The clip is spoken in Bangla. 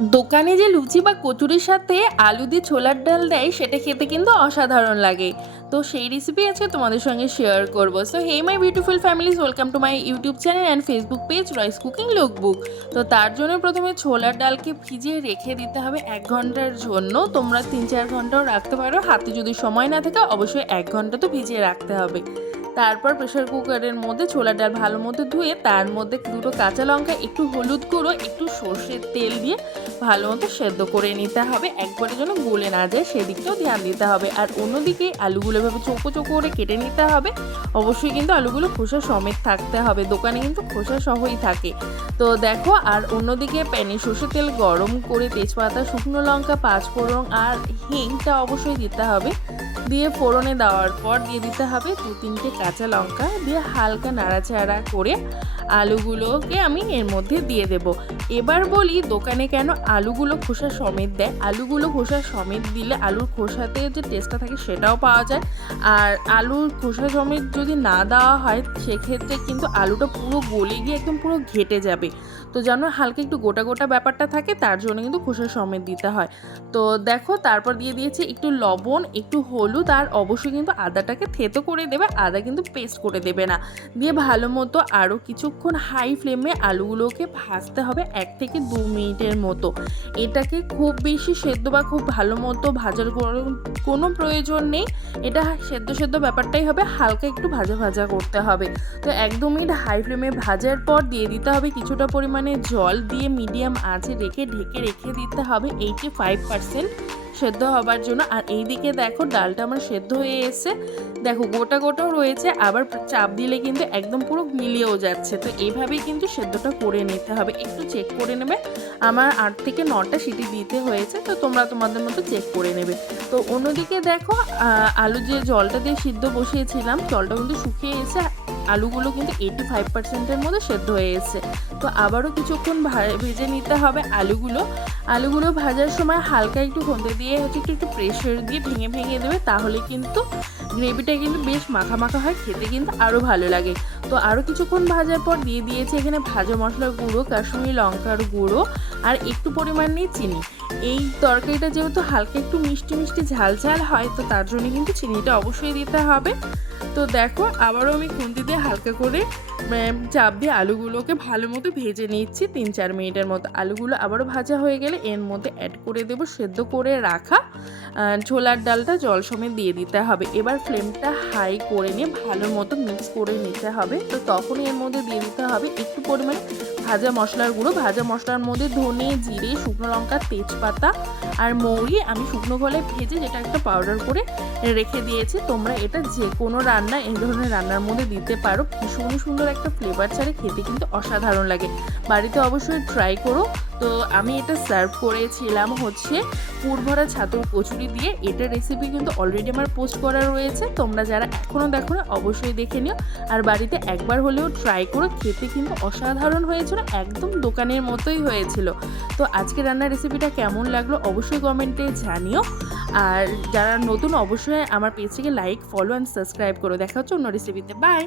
দোকানে যে লুচি বা কচুরির সাথে আলু দিয়ে ছোলার ডাল দেয়, সেটা খেতে কিন্তু অসাধারণ লাগে। তো সেই রেসিপি আজকে তোমাদের সঙ্গে শেয়ার করব। So hey my beautiful families welcome to my YouTube channel and Facebook page Roy's cooking lookbook তো তার জন্য প্রথমে ছোলার ডালকে ভিজিয়ে রেখে দিতে হবে এক ঘণ্টার জন্য। তোমরা তিন চার ঘন্টাও রাখতে পারো। হাতে যদি সময় না থাকে, অবশ্যই এক ঘণ্টা তো ভিজিয়ে রাখতে হবে। তারপর প্রেশার কুকারের মধ্যে ছোলার ডাল ভালো মতো ধুয়ে, তার মধ্যে দুটো কাঁচা লঙ্কা, একটু হলুদ গুঁড়ো, একটু সর্ষের তেল দিয়ে ভালো মতো সেদ্ধ করে নিতে হবে। একবারের জন্য গলে না যায়, সেদিকটাও ধ্যান দিতে হবে। আর অন্যদিকে আলুগুলো এভাবে চোখো চোখো করে কেটে নিতে হবে। অবশ্যই কিন্তু আলুগুলো খোসা সমেত থাকতে হবে। দোকানে কিন্তু খোসা সহই থাকে। তো দেখো, আর অন্যদিকে প্যানে সর্ষের তেল গরম করে তেজপাতা, শুকনো লঙ্কা পাঁচ ফোড়ন আর হিংটা অবশ্যই দিতে হবে। দিয়ে ফোড়নে দেওয়ার পর দিয়ে দিতে হবে দু তিনটে কাঁচা লঙ্কা দিয়ে হালকা নাড়াচাড়া করে আলুগুলোকে আমি এর মধ্যে দিয়ে দেব। এবার বলি দোকানে কেন আলুগুলো খোসা সমেত দেয়? আলুগুলো খোসা সমেত দিলে আলুর খোসাতে যে টেস্টটা থাকে সেটাও পাওয়া যায়। আর আলুর খোসা সমেত যদি না দেওয়া হয়, সেক্ষেত্রে কিন্তু আলুটা পুরো গলে গিয়ে একদম পুরো ঘেটে যাবে। তো যেন হালকা একটু গোটা গোটা ব্যাপারটা থাকে, তার জন্য কিন্তু খোসা সমেত দিতে হয়। তো দেখো, তারপর দিয়ে দিয়েছি একটু লবণ, একটু হলুদ, আর অবশ্যই কিন্তু আদাটাকে থেতো করে দেবে, আদা কিন্তু পেস্ট করে দেবে না। দিয়ে ভালো মতো আরও কিছুক্ষণ হাই ফ্লেমে আলুগুলোকে ভাজতে হবে এক থেকে দু মিনিটের মতো। এটাকে খুব বেশি সেদ্ধ বা খুব ভালো মতো ভাজার কোনো- প্রয়োজন নেই। এটা সেদ্ধ সেদ্ধ ব্যাপারটাই হবে, হালকা একটু ভাজা ভাজা করতে হবে। তো এক দু মিনিট হাই ফ্লেমে ভাজার পর দিয়ে দিতে হবে কিছুটা পরিমাণে জল দিয়ে মিডিয়াম আঁচে রেখে ঢেকে রেখে দিতে হবে এইটি ফাইভ পার্সেন্ট সেদ্ধ হবার জন্য। আর এইদিকে দেখো, ডালটা আমার সেদ্ধ হয়ে এসে দেখো, গোটা গোটাও রয়েছে। আবার চাপ দিলে কিন্তু একদম পুরো মিলিয়েও যাচ্ছে। তো এইভাবেই কিন্তু সেদ্ধটা করে নিতে হবে। একটু চেক করে নেবে। আমার আট থেকে নটা সিটি দিতে হয়েছে। তো তোমরা তোমাদের মতো চেক করে নেবে। তো অন্যদিকে দেখো আলু যে জলটা দিয়ে সিদ্ধ বসিয়েছিলাম, জলটা কিন্তু শুকিয়ে এসে আলুগুলো কিন্তু এইটি ফাইভ পার্সেন্টের মতো সেদ্ধ হয়ে এসেছে তো আবারও কিছুক্ষণ ভেজে নিতে হবে আলুগুলো। আলুগুলো ভাজার সময় হালকা একটু খন্তে দিয়ে হচ্ছে একটু একটু প্রেশার দিয়ে ভেঙে ভেঙে দেবে, তাহলে কিন্তু গ্রেভিটা কিন্তু বেশ মাখা মাখা হয়, খেতে কিন্তু আরও ভালো লাগে। তো আরও কিছুক্ষণ ভাজার পর দিয়ে দিয়েছি এখানে ভাজা মশলার গুঁড়ো, কাশ্মীরি লঙ্কার গুঁড়ো আর একটু পরিমাণ নিয়ে চিনি। এই তরকারিটা যেহেতু হালকা একটু মিষ্টি মিষ্টি ঝাল ঝাল হয়, তো তার জন্য কিন্তু চিনিটা অবশ্যই দিতে হবে। তো দেখো, আবারও আমি খুন্তি দিয়ে হালকা করে চাপ দিয়ে আলুগুলোকে ভালো মতো ভেজে নিচ্ছি। তিন চার মিনিটের মতো আলুগুলো আবারও ভাজা হয়ে গেলে এর মধ্যে অ্যাড করে দেবো, সেদ্ধ করে রাখা ছোলার ডালটা জল সময় দিয়ে দিতে হবে। এবার ফ্লেমটা হাই করে নিয়ে ভালো মতো মিক্স করে নিতে হবে। তো তখনই এর মধ্যে দিয়ে দিতে হবে একটু পরিমাণে ভাজা মশলার গুঁড়ো, ভাজা মশলার মধ্যে ধনে, জিরে, শুকনো লঙ্কা, তেজপাতা আর মৌরি আমি শুকনো গলায় ভেজে যেটা একটা পাউডার করে রেখে দিয়েছি। তোমরা এটা যে কোনো রান্না এই ধরনের রান্নার মধ্যে দিতে পারো। ভীষণ সুন্দর একটা ফ্লেভার ছাড়ে, খেতে কিন্তু অসাধারণ লাগে। বাড়িতে অবশ্যই ট্রাই করো। তো আমি এটা সার্ভ করেছিলাম হচ্ছে পুরভরা ছাতুর কচুরি দিয়ে। এটা রেসিপি কিন্তু অলরেডি আমার পোস্ট করা রয়েছে। তোমরা যারা এখনও দেখো না অবশ্যই দেখে নিও। আর বাড়িতে একবার হলেও ট্রাই করো। খেতে কিন্তু অসাধারণ হয়েছিল একদম দোকানের মতোই হয়েছিল। তো আজকে রান্নার রেসিপিটা কেমন লাগল অবশ্যই কমেন্টে জানিও। আর যারা নতুন অবশ্যই আমার পেজটিকে লাইক ফলো অ্যান্ড সাবস্ক্রাইব করো দেখা হচ্ছে অন্য রেসিপিতে বাই